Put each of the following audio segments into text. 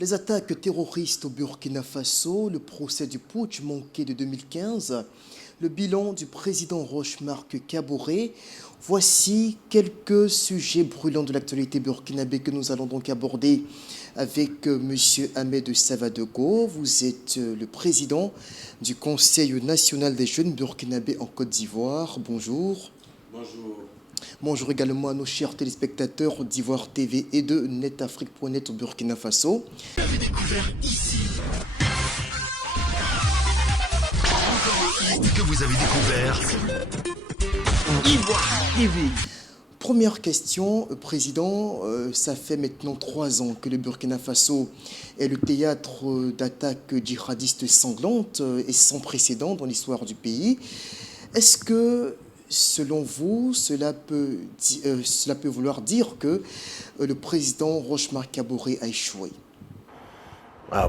Les attaques terroristes au Burkina Faso, le procès du putsch manqué de 2015, le bilan du président Roch-Marc Kaboré. Voici quelques sujets brûlants de l'actualité burkinabé que nous allons donc aborder avec M. Ahmed Savadogo. Vous êtes le président du Conseil national des jeunes burkinabés en Côte d'Ivoire. Bonjour. Bonjour. Bonjour également à nos chers téléspectateurs d'Ivoire TV et de NetAfrique.net au Burkina Faso. Vous avez découvert ici. Que vous avez découvert Ivoire TV. Première question, Président, ça fait maintenant 3 ans que le Burkina Faso est le théâtre d'attaques djihadistes sanglantes et sans précédent dans l'histoire du pays. Est-ce que, selon vous, cela peut vouloir dire que le président Roch-Marc Kaboré a échoué?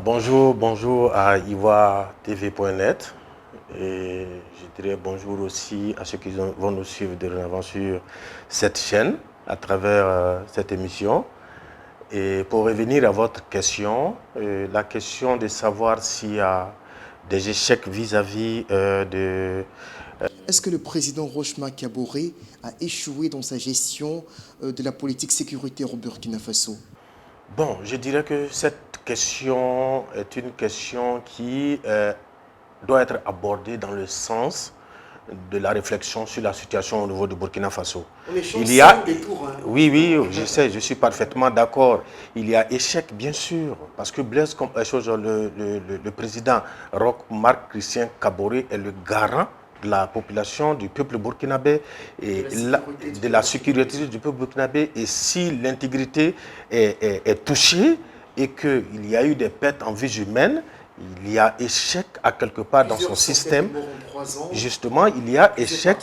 Bonjour à Ivoire TV.net. Et je dirais bonjour aussi à ceux qui vont nous suivre dorénavant sur cette chaîne à travers cette émission. Et pour revenir à votre question, la question de savoir s'il y a des échecs vis-à-vis de... Est-ce que le président Roch-Marc Kaboré a échoué dans sa gestion de la politique sécuritaire au Burkina Faso? Bon, je dirais que cette question est une question qui doit être abordée dans le sens de la réflexion sur la situation au niveau du Burkina Faso. Il y a Oui, je sais, je suis parfaitement d'accord. Il y a échec, bien sûr, parce que Blaise le président Roch-Marc Christian Kaboré est le garant de la population, du peuple burkinabé et de la sécurité du peuple burkinabé. Et si l'intégrité est touchée et qu'il y a eu des pertes en vie humaine, il y a échec à quelque part dans son système. Justement, il y a échec.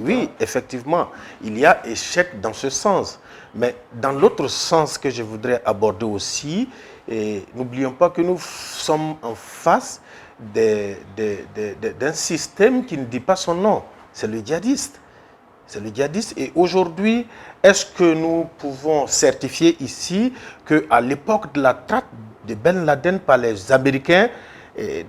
Oui, effectivement, il y a échec dans ce sens. Mais dans l'autre sens que je voudrais aborder aussi, n'oublions pas que nous sommes en face d'un système qui ne dit pas son nom. C'est le djihadiste. C'est le djihadiste. Et aujourd'hui, est-ce que nous pouvons certifier ici qu'à l'époque de la traite de Ben Laden par les Américains,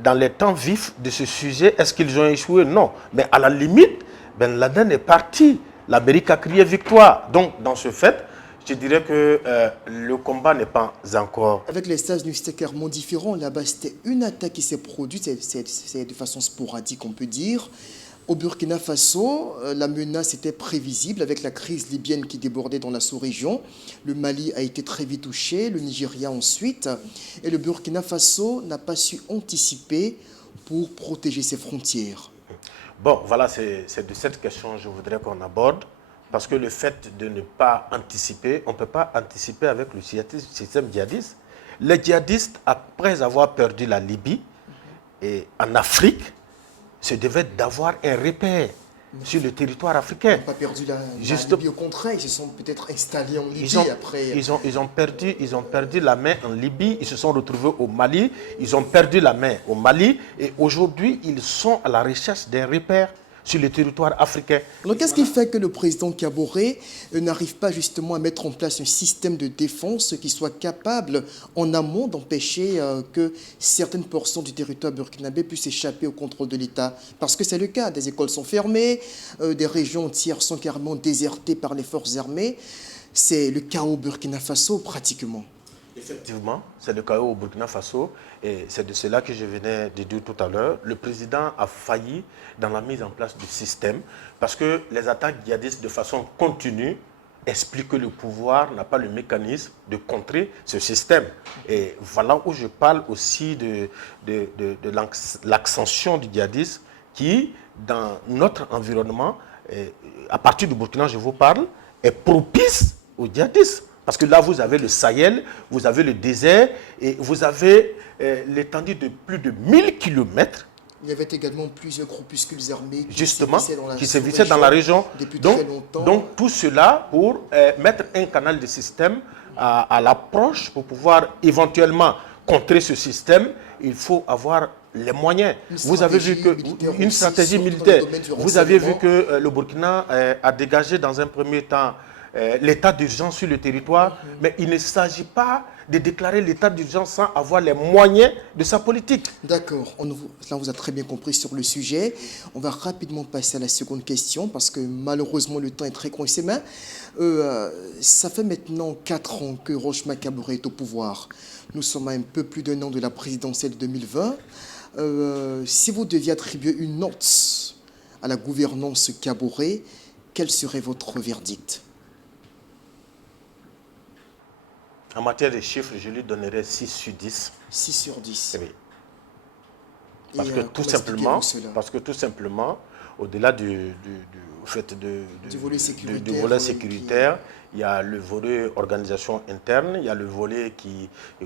dans les temps vifs de ce sujet, est-ce qu'ils ont échoué? Non. Mais à la limite, Ben Laden est parti. L'Amérique a crié victoire. Donc, dans ce fait, je dirais que le combat n'est pas encore... Avec les États-Unis, clairement différent. Là-bas, c'était une attaque qui s'est produite. C'est de façon sporadique, on peut dire. Au Burkina Faso, la menace était prévisible avec la crise libyenne qui débordait dans la sous-région. Le Mali a été très vite touché, le Nigeria ensuite. Et le Burkina Faso n'a pas su anticiper pour protéger ses frontières. Bon, voilà, c'est de cette question que je voudrais qu'on aborde. Parce que le fait de ne pas anticiper, on ne peut pas anticiper avec le système djihadiste. Les djihadistes, après avoir perdu la Libye et en Afrique, se devaient d'avoir un repère sur le territoire africain. Ils n'ont pas perdu la Libye, au contraire, ils se sont peut-être installés en Libye après. Ils ont perdu la main en Libye, ils se sont retrouvés au Mali, ils ont perdu la main au Mali et aujourd'hui ils sont à la recherche d'un repère sur le territoire africain. Donc qu'est-ce qui fait que le président Kaboré n'arrive pas justement à mettre en place un système de défense qui soit capable en amont d'empêcher que certaines portions du territoire burkinabé puissent échapper au contrôle de l'État? Parce que c'est le cas, des écoles sont fermées, des régions entières sont carrément désertées par les forces armées. C'est le chaos au Burkina Faso pratiquement. Effectivement, c'est le chaos au Burkina Faso et c'est de cela que je venais de dire tout à l'heure. Le président a failli dans la mise en place du système parce que les attaques djihadistes de façon continue expliquent que le pouvoir n'a pas le mécanisme de contrer ce système. Et voilà où je parle aussi de l'accentuation du djihadisme qui, dans notre environnement, à partir du Burkina, je vous parle, est propice au djihadisme. Parce que là, vous avez le Sahel, vous avez le désert et vous avez l'étendue de plus de 1000 kilomètres. Il y avait également plusieurs groupuscules armés qui sévissaient dans la région depuis très longtemps. Donc tout cela pour mettre un canal de système à l'approche pour pouvoir éventuellement contrer ce système, il faut avoir les moyens. Vous avez vu qu'une stratégie militaire. Vous avez vu que le Burkina a dégagé dans un premier temps l'état d'urgence sur le territoire, mais il ne s'agit pas de déclarer l'état d'urgence sans avoir les moyens de sa politique. D'accord, là on vous a très bien compris sur le sujet. On va rapidement passer à la seconde question parce que malheureusement le temps est très coincé. Mais ça fait maintenant 4 ans que Roch-Marc Kabore est au pouvoir. Nous sommes à un peu plus d'un an de la présidentielle 2020. Si vous deviez attribuer une note à la gouvernance Kabore, quel serait votre verdict? En matière de chiffres, je lui donnerais 6 sur 10. 6 sur 10. Oui. Et, Parce que tout simplement, au-delà du volet sécuritaire, il y a le volet organisation interne, il y a le volet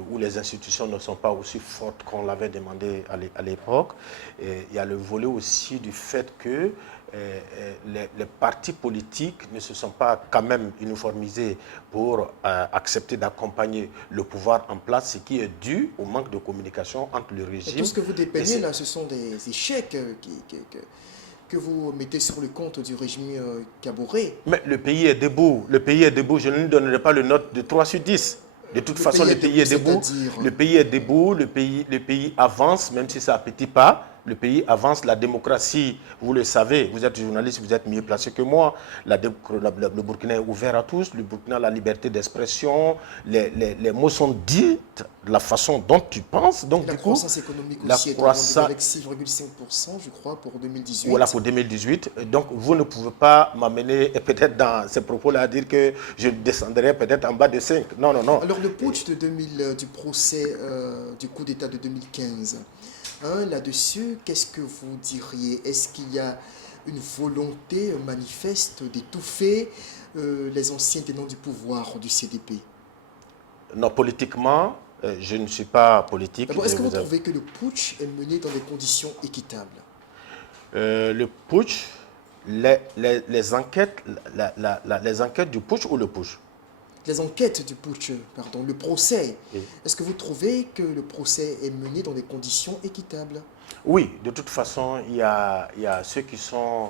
où les institutions ne sont pas aussi fortes qu'on l'avait demandé à l'époque. Il y a le volet aussi du fait que les partis politiques ne se sont pas quand même uniformisés pour accepter d'accompagner le pouvoir en place, ce qui est dû au manque de communication entre le régime. Et tout ce que vous dépeignez là, ce sont des échecs que vous mettez sur le compte du régime Kabore. Mais le pays est debout. Le pays est debout. Je ne lui donnerai pas le note de 3 sur 10. De toute façon, le pays est debout. Le pays est debout. Le pays avance, même si c'est à petits pas. Le pays avance, la démocratie, vous le savez, vous êtes journaliste, vous êtes mieux placé que moi. Le Burkina est ouvert à tous, le Burkina a la liberté d'expression, les mots sont dits de la façon dont tu penses. Donc, la croissance économique aussi est avec 6,5%, je crois, pour 2018. Voilà, pour 2018. Donc, vous ne pouvez pas m'amener peut-être dans ces propos-là à dire que je descendrai peut-être en bas de 5. Non, non, non. Alors, le putsch du procès du coup d'État de 2015, là-dessus, qu'est-ce que vous diriez? Est-ce qu'il y a une volonté manifeste d'étouffer les anciens tenants du pouvoir du CDP? Non, politiquement, je ne suis pas politique. Est-ce que vous trouvez que le putsch est mené dans des conditions équitables? Le putsch, les enquêtes du putsch ou le putsch? Les enquêtes du putsch, pardon, le procès. Oui. Est-ce que vous trouvez que le procès est mené dans des conditions équitables? Oui, de toute façon, il y a ceux qui sont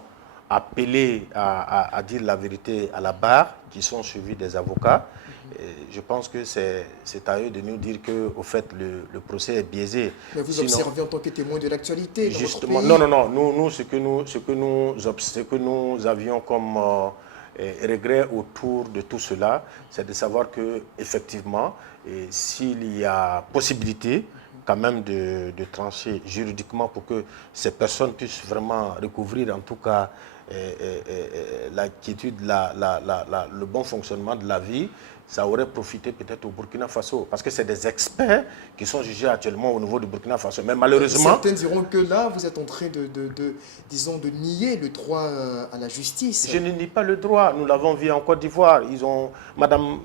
appelés à dire la vérité à la barre, qui sont suivis des avocats. Je pense que c'est à eux de nous dire que, au fait, le procès est biaisé. Mais vous observez en tant que témoin de l'actualité. Justement, non. Nous, ce que nous avions comme regret autour de tout cela, c'est de savoir que, effectivement, s'il y a possibilité quand même de trancher juridiquement pour que ces personnes puissent vraiment recouvrir, en tout cas, la quiétude, le bon fonctionnement de la vie, ça aurait profité peut-être au Burkina Faso. Parce que c'est des experts qui sont jugés actuellement au niveau du Burkina Faso. Mais malheureusement... Certains diront que là, vous êtes en train disons, de nier le droit à la justice. Je ne nie pas le droit. Nous l'avons vu en Côte d'Ivoire. Ils ont... Madame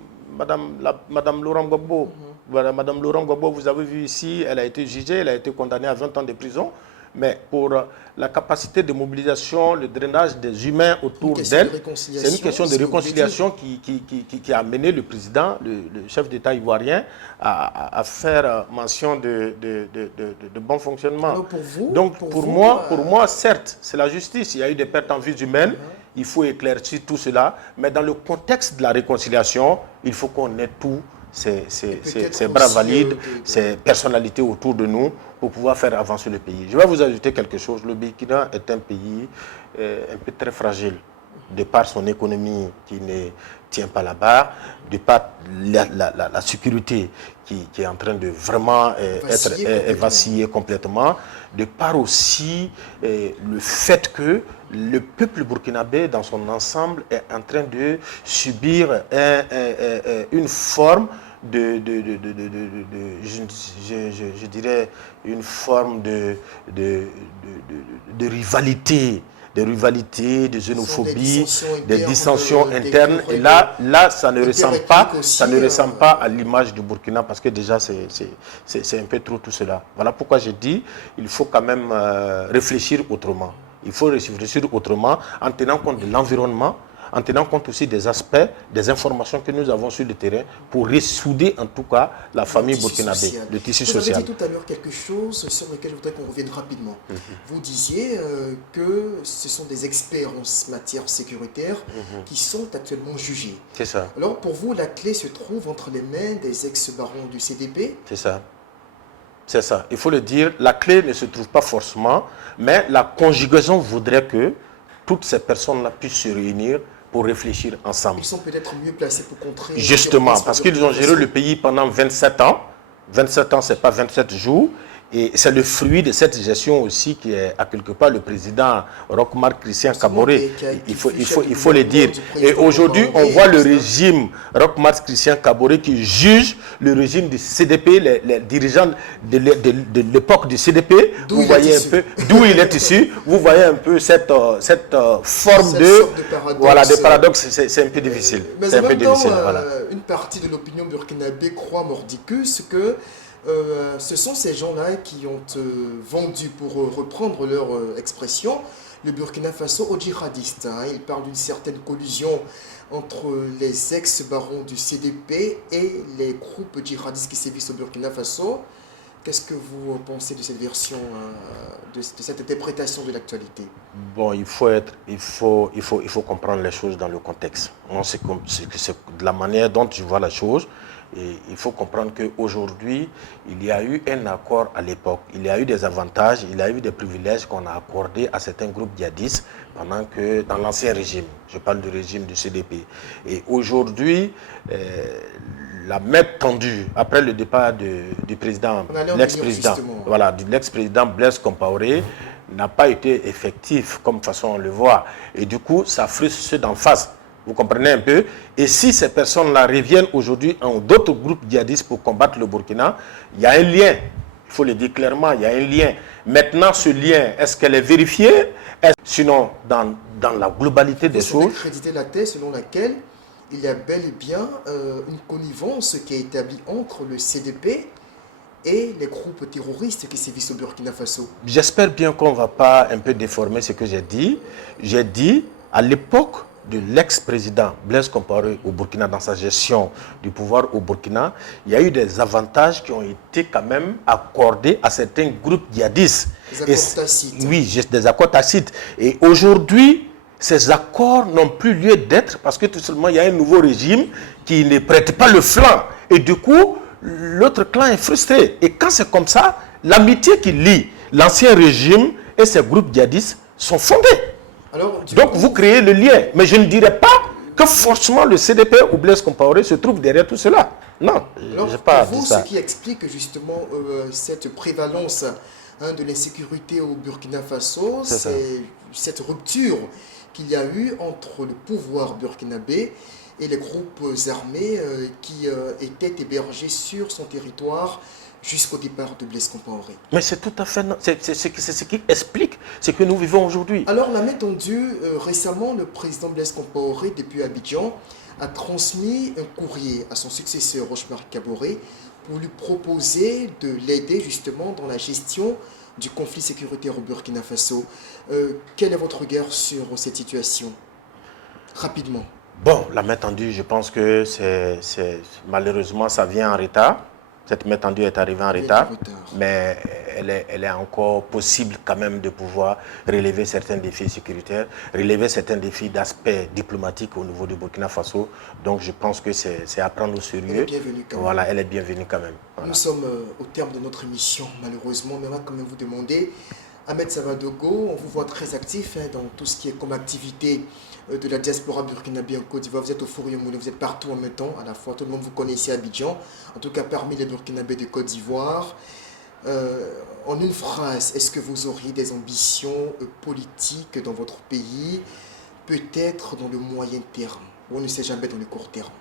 Laurent Gbagbo, Madame Laurent Gbagbo, vous avez vu ici, elle a été jugée, elle a été condamnée à 20 ans de prison. Mais pour la capacité de mobilisation, le drainage des humains autour d'elle, c'est une question de réconciliation qui a amené le président, le chef d'État ivoirien, à faire mention de bon fonctionnement. Alors pour vous, donc pour moi, certes, c'est la justice. Il y a eu des pertes en vies humaines. Il faut éclaircir tout cela. Mais dans le contexte de la réconciliation, il faut qu'on ait tout. Ces bras valides, ces personnalités autour de nous pour pouvoir faire avancer le pays. Je vais vous ajouter quelque chose. Le Burkina est un pays un peu très fragile, de par son économie qui ne tient pas la barre, de par la sécurité qui est en train de vraiment vaciller complètement, de par aussi le fait que le peuple burkinabé dans son ensemble est en train de subir une forme je dirais une forme de rivalité, de xénophobie, des dissensions internes. Et là, ça ne ressemble pas à l'image du Burkina, parce que déjà, c'est un peu trop tout cela. Voilà pourquoi je dis, il faut quand même réfléchir autrement. Il faut réfléchir autrement en tenant compte de l'environnement, en tenant compte aussi des aspects, des informations que nous avons sur le terrain pour ressouder en tout cas la famille burkinabé, le tissu social. Vous avez dit tout à l'heure quelque chose sur lequel je voudrais qu'on revienne rapidement. Vous disiez que ce sont des experts en matière sécuritaire qui sont actuellement jugés. C'est ça. Alors pour vous, la clé se trouve entre les mains des ex-barons du CDP? C'est ça. C'est ça. Il faut le dire, la clé ne se trouve pas forcément, mais la conjugaison voudrait que toutes ces personnes-là puissent se réunir pour réfléchir ensemble. Ils sont peut-être mieux placés pour contrer... Justement, parce qu'ils ont géré le pays pendant 27 ans. 27 ans, ce n'est pas 27 jours. Et c'est le fruit de cette gestion aussi qui est à quelque part le président Roch-Marc Christian Kaboré. Il faut le dire. Et aujourd'hui, on voit le régime Roch-Marc Christian Kaboré qui juge le régime du CDP, les dirigeants de l'époque du CDP. Vous voyez un peu d'où il est issu. Vous voyez un peu cette forme de paradoxe. C'est un peu difficile. Mais en même temps, une partie de l'opinion burkinabé croit mordicus que ce sont ces gens-là qui ont vendu, pour reprendre leur expression, le Burkina Faso aux djihadistes. Ils parlent d'une certaine collusion entre les ex-barons du CDP et les groupes djihadistes qui sévissent au Burkina Faso. Qu'est-ce que vous pensez de cette version, de cette interprétation de l'actualité? Bon, il faut comprendre les choses dans le contexte. C'est de la manière dont je vois la chose. Et il faut comprendre qu'aujourd'hui, il y a eu un accord à l'époque. Il y a eu des avantages, il y a eu des privilèges qu'on a accordés à certains groupes djihadistes pendant que dans l'ancien régime, je parle du régime du CDP. Et aujourd'hui, la main tendue après le départ du président, l'ex-président Blaise Compaoré n'a pas été effectif comme façon on le voit. Et du coup, ça frustre ceux d'en face. Vous comprenez un peu? Et si ces personnes-là reviennent aujourd'hui en d'autres groupes djihadistes pour combattre le Burkina, il y a un lien. Il faut le dire clairement, il y a un lien. Maintenant, ce lien, est-ce qu'elle est vérifiée? Sinon, dans la globalité des choses... Vous pouvez créditer la thèse selon laquelle il y a bel et bien une connivence qui est établie entre le CDP et les groupes terroristes qui sévissent au Burkina Faso. J'espère bien qu'on ne va pas un peu déformer ce que j'ai dit. J'ai dit, à l'époque de l'ex-président Blaise Compaoré au Burkina, dans sa gestion du pouvoir au Burkina, il y a eu des avantages qui ont été quand même accordés à certains groupes djihadistes. Des accords tacites. Oui, des accords tacites. Et aujourd'hui, ces accords n'ont plus lieu d'être parce que tout simplement, il y a un nouveau régime qui ne prête pas le flanc. Et du coup, l'autre clan est frustré. Et quand c'est comme ça, l'amitié qui lie l'ancien régime et ces groupes djihadistes sont fondées. Donc vous créez le lien. Mais je ne dirais pas que forcément le CDP ou Blaise Compaoré se trouve derrière tout cela. Non, je n'ai pas dit ça. Ce qui explique justement cette prévalence de l'insécurité au Burkina Faso, c'est cette rupture qu'il y a eu entre le pouvoir burkinabé et les groupes armés qui étaient hébergés sur son territoire jusqu'au départ de Blaise Compaoré. Mais c'est tout à fait... C'est ce qui explique ce que nous vivons aujourd'hui. Alors, la main tendue, récemment, le président Blaise Compaoré, depuis Abidjan, a transmis un courrier à son successeur, Roch-Marc Kaboré, pour lui proposer de l'aider justement dans la gestion du conflit sécuritaire au Burkina Faso. Quel est votre regard sur cette situation? Rapidement. Bon, la main tendue, je pense que malheureusement, ça vient en retard. Cette main tendue est arrivée en retard, mais elle est encore possible quand même de pouvoir relever certains défis sécuritaires, relever certains défis d'aspect diplomatique au niveau du Burkina Faso. Donc je pense que c'est à prendre au sérieux. Elle est bienvenue quand même. Voilà, elle est bienvenue quand même. Voilà. Nous sommes au terme de notre émission, malheureusement, mais on va quand même vous demander, Ahmed Savadogo, on vous voit très actif dans tout ce qui est comme activité de la diaspora burkinabé en Côte d'Ivoire. Vous êtes au Fourier-Moulin, vous êtes partout en même temps, à la fois. Tout le monde vous connaissait à Abidjan, en tout cas parmi les burkinabés de Côte d'Ivoire. En une phrase, est-ce que vous auriez des ambitions politiques dans votre pays, peut-être dans le moyen terme, ou on ne sait jamais dans le court terme?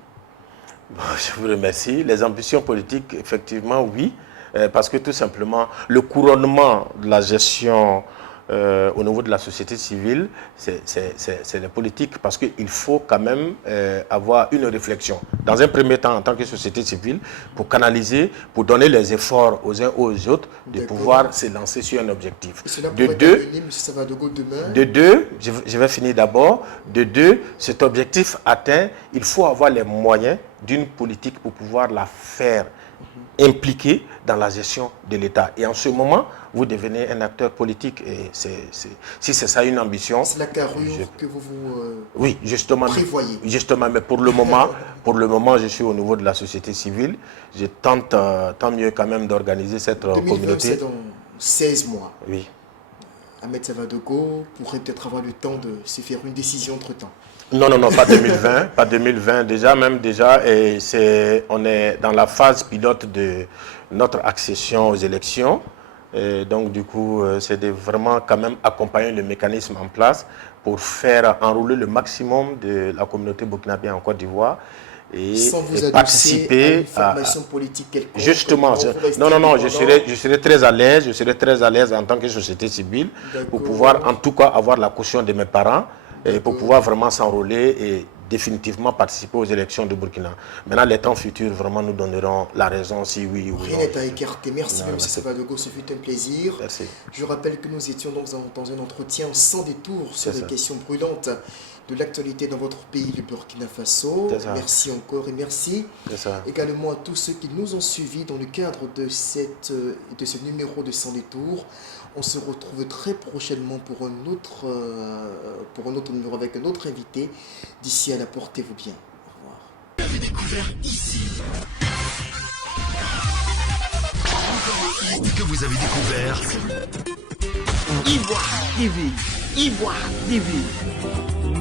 Bon, je vous remercie. Les ambitions politiques, effectivement, oui, parce que tout simplement, le couronnement de la gestion au niveau de la société civile, c'est les politiques, parce qu'il faut quand même avoir une réflexion. Dans un premier temps, en tant que société civile, pour canaliser, pour donner les efforts aux uns aux autres, de pouvoir se lancer sur un objectif. Et cela De pourrait deux, amener, M. Savadogo, demain. de deux, je vais finir d'abord. De deux, cet objectif atteint, il faut avoir les moyens d'une politique pour pouvoir la faire impliquer dans la gestion de l'État. Et en ce moment, vous devenez un acteur politique. Et si c'est ça une ambition... C'est la carrure que vous oui, justement, prévoyez. Justement, mais pour le moment, je suis au niveau de la société civile. Je tente, tant mieux quand même, d'organiser cette 2020, communauté. c'est dans 16 mois. Oui. Ahmed Savadogo pourrait peut-être avoir le temps de se faire une décision entre-temps. Non, pas 2020, pas 2020 déjà, et on est dans la phase pilote de notre accession aux élections. Et donc du coup, c'est de vraiment quand même accompagner le mécanisme en place pour faire enrouler le maximum de la communauté burkinabé en Côte d'Ivoire. Sans vous et participer à une formation politique quelconque. Justement, je serai très à l'aise, en tant que société civile pour pouvoir en tout cas avoir la caution de mes parents et pour pouvoir vraiment s'enrôler et définitivement participer aux élections de Burkina. Maintenant, les temps futurs vraiment nous donneront la raison si oui ou non. Rien n'est à écarter. Merci, M. Savadogo, ce fut un plaisir. Merci. Je rappelle que nous étions donc dans un entretien sans détour sur les questions brûlantes de l'actualité dans votre pays, le Burkina Faso. Merci encore et merci également à tous ceux qui nous ont suivis dans le cadre de ce numéro de Sans détour. On se retrouve très prochainement pour un autre numéro avec un autre invité. D'ici là, portez-vous bien. Au revoir. Vous avez découvert ici. Que vous avez découvert Ivoire TV. Ivoire TV.